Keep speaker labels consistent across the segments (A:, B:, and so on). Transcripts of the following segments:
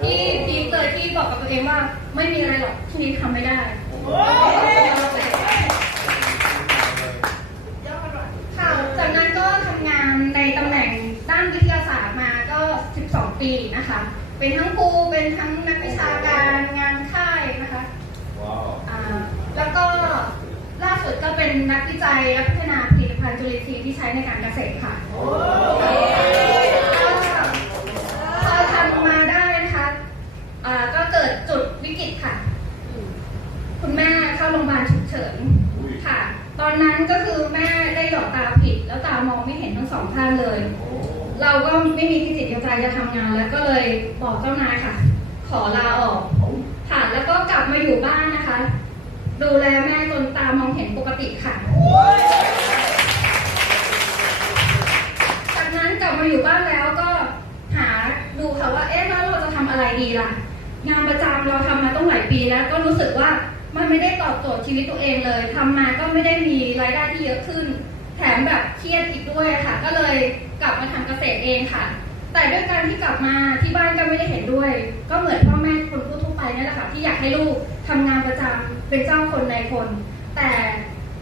A: ที่พีคเลยที่บอกกับตัวเองว่าไม่มีอะไรหรอกที่นี้ทำไม่ได้ค่ะจากนั้นก็ทำงานในตำแหน่งด้านวิทยาศาสตร์มาก็ 12 ปีนะคะ เป็นทั้งครูเป็นทั้งนักวิชาการงานค่ายนะคะ
B: ว้าว
A: อ่าแล้วก็ล่าสุดก็เป็นนักวิจัยและพัฒนาผลิตภัณฑ์จุลินทรีย์ที่ใช้ในการเกษตรค่ะก็พอทำมาได้นะคะอ่าก็เกิดจุดวิกฤตค่ะ คุณแม่เข้าโรงพยาบาลฉุกเฉินค่ะ ต อนนั้นก็คือแม่ได้หยอดตาผิด แล้วตามองไม่เห็นทั้งสองข้างเลย เราก็ไม่มีที่จิตวิทยาจะทำงาน แล้วก็เลยบอกเจ้านายค่ะ ขอลาออกค่ะแล้วก็กลับมาอยู่บ้านนะคะ ดูแลแม่จนตามองเห็นปกติค่ะจากนั้นกลับมาอยู่บ้านแล้วก็หาดูค่ะว่าเอ๊ะแล้วเราจะทำอะไรดีล่ะ งานประจำเราทำมาต้องหลายปีแล้วก็รู้สึกว่า มันไม่ได้ตอบโจทย์ชีวิตตัวเองเลยทำมาก็ไม่ได้มีรายได้ที่เยอะขึ้น แถมแบบเครียดอีกด้วยค่ะ ก็เลยกลับมาทำเกษตรเองค่ะ แต่ด้วยการที่กลับมาที่บ้านก็ไม่ได้เห็นด้วย ก็เหมือนพ่อแม่คนทั่วไปนั่นแหละค่ะที่อยากให้ลูกทำงานประจำเป็นเจ้าคนในคน แต่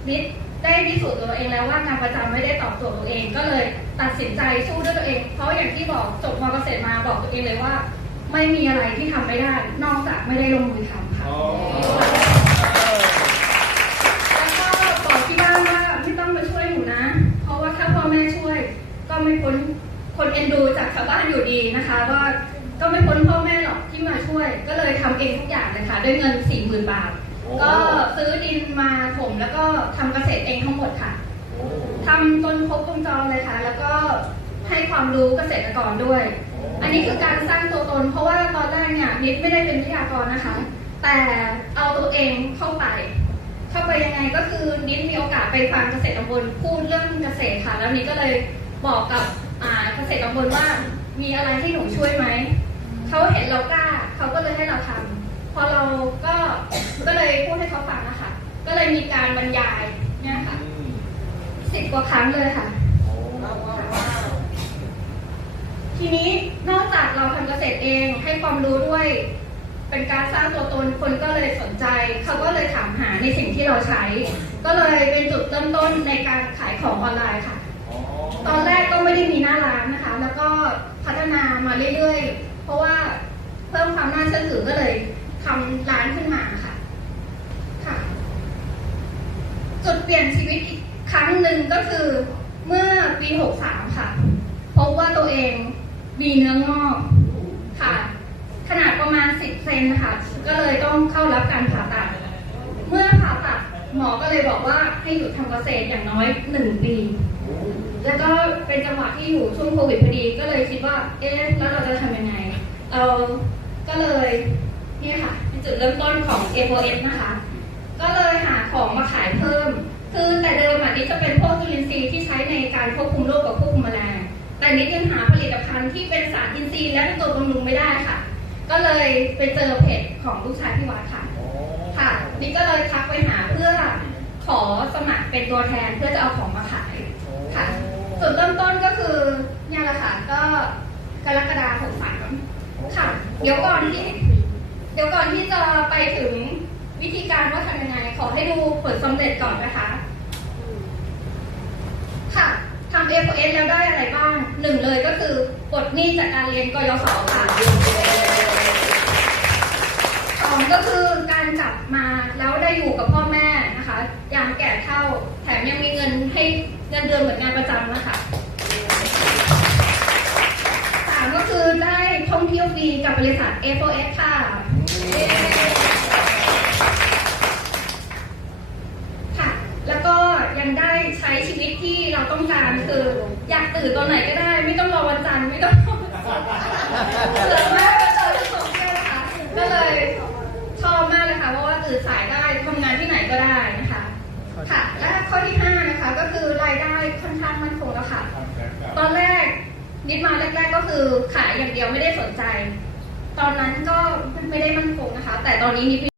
A: นิดได้พิสูจน์ตัวเองแล้วว่างานประจำไม่ได้ตอบโจทย์ตัวเอง ก็เลยตัดสินใจสู้ด้วยตัวเอง เพราะอย่างที่บอกจบมเกษตรมาบอกตัวเองเลยว่า ไม่มีอะไรที่ทำไม่ได้ นอกจากไม่ได้ลงมือทำค่ะ
B: อ๋อ
A: แล้วก็บอกที่บ้านว่าไม่ต้องมาช่วยหนูนะ เพราะว่าถ้าพ่อแม่ช่วย ก็ ไม่พ้นคนเอ็นดูจากชาวบ้านอยู่ดีนะคะ ว่าก็ไม่พ้นพ่อแม่หรอกที่มาช่วย ก็เลยทำเองทุกอย่างเลยค่ะด้วยเงิน4 0,000บาท ก็ซื้อดินมาถมแล้วก็ทำเกษตรเองทั้งหมดค่ะทำจนครบวงจรเลยค่ะ แล้วก็ให้ความรู้เกษตรกรด้วย อันนี้คือการสร้างตัวตน เพราะว่าตอนแรกเนี่ยนิดไม่ได้เป็นวิทยากรนะคะ แต่เอาตัวเองเข้าไป เข้าไปยังไงก็คือนิดมีโอกาสไปฟังเกษตรตำบลพูดเรื่องเกษตรค่ะ แล้วนิดก็เลย บอกกับอ่าเกษตรตำบลว่า มีอะไรที่หนูช่วยไหมเขาเห็นเรากล้าเขาก็เลยให้เราทำพอเราก็ก็เลยพูดให้เขาฟังนะคะก็เลยมีการบรรยายเนี่ยค่ะสิบกว่าครั้งเลยค่ะ ทีนี้นอกจากเราทำเกษตรเองให้ความรู้ด้วย เป็นการสร้างตัวตนคนก็เลยสนใจ เขาก็เลยถามหาในสิ่งที่เราใช้ ก็เลยเป็นจุดเริ่มต้นในการขายของออนไลน์ค่ะ ตอนแรกก็ไม่ได้มีหน้าร้านนะคะ แล้วก็พัฒนามาเรื่อยๆ เพราะว่าเพิ่มความน่าเชื่อถือก็เลยทำร้านขึ้นมาค่ะ ค่ะ จุดเปลี่ยนชีวิตอีกครั้งหนึ่งก็คือเมื่อปี 63 ค่ะพบว่าตัวเองมีเนื้องอกค่ะ ขนาดประมาณ 10 เซนค่ะ ก็เลยต้องเข้ารับการผ่าตัด เมื่อผ่าตัดหมอก็เลยบอกว่าให้หยุดทำเกษตรอย่างน้อย 1 ปี เป็นจังหวะที่อยู่ช่วงโควิดพอดี ก็เลยคิดว่า เอ๊ะ แล้วเราจะทำยังไง เราก็เลยเนี่ยค่ะเป็นจุดเริ่มต้นของ a อ s นะคะ ก็เลยหาของมาขายเพิ่ม คือแต่เดิมอะนี่จะเป็นพวกจุลินทรีย์ที่ใช้ในการควบคุมโรคกับควบคุมแมลง แต่นิดยังหาผลิตภัณฑ์ที่เป็นสารอินทรีย์และเป็นตัวบำรุงไม่ได้ค่ะ ก็เลยไปเจอเพจของลูกชายพี่วัดค่ะ ค่ะ นี่ก็เลยทักไปหาเพื่อขอสมัครเป็นตัวแทนเพื่อจะเอาของมาขายค่ะ จุดเริ่มต้นก็คือเนี่ยแหละค่ะก็กรกฎาคมสามค่ะ เดี๋ยวก่อนที่ เดี๋ยวก่อนที่จะไปถึงวิธีการว่าทำยังไง ขอให้ดูผลสำเร็จก่อนนะคะ ค่ะทำ f อ s แล้วได้อะไรบ้าง หนึ่งเลยก็คือปลดหนี้จากการเรียนกยศค่ะสองก็คือการกลับมาแล้วได้อยู่กับพ่อแม่ ยามแก่เท่า แถมยังมีเงินให้เงินเดือนเหมือนงานประจำนะคะสามก็คือได้ท่องเที่ยวฟรีกับบริษัท f o s ค่ะเย้ค่ะ แล้วก็ยังได้ใช้ชีวิตที่เราต้องการคือ อยากตื่นตอนไหนก็ได้ ไม่ต้องรอวันจันทร์ไม่ต้องเสร์เสือมาก นิดมาแรกๆก็คือขายอย่างเดียวไม่ได้สนใจ ตอนนั้นก็ไม่ได้มั่นคงนะคะ แต่ตอนนี้นิด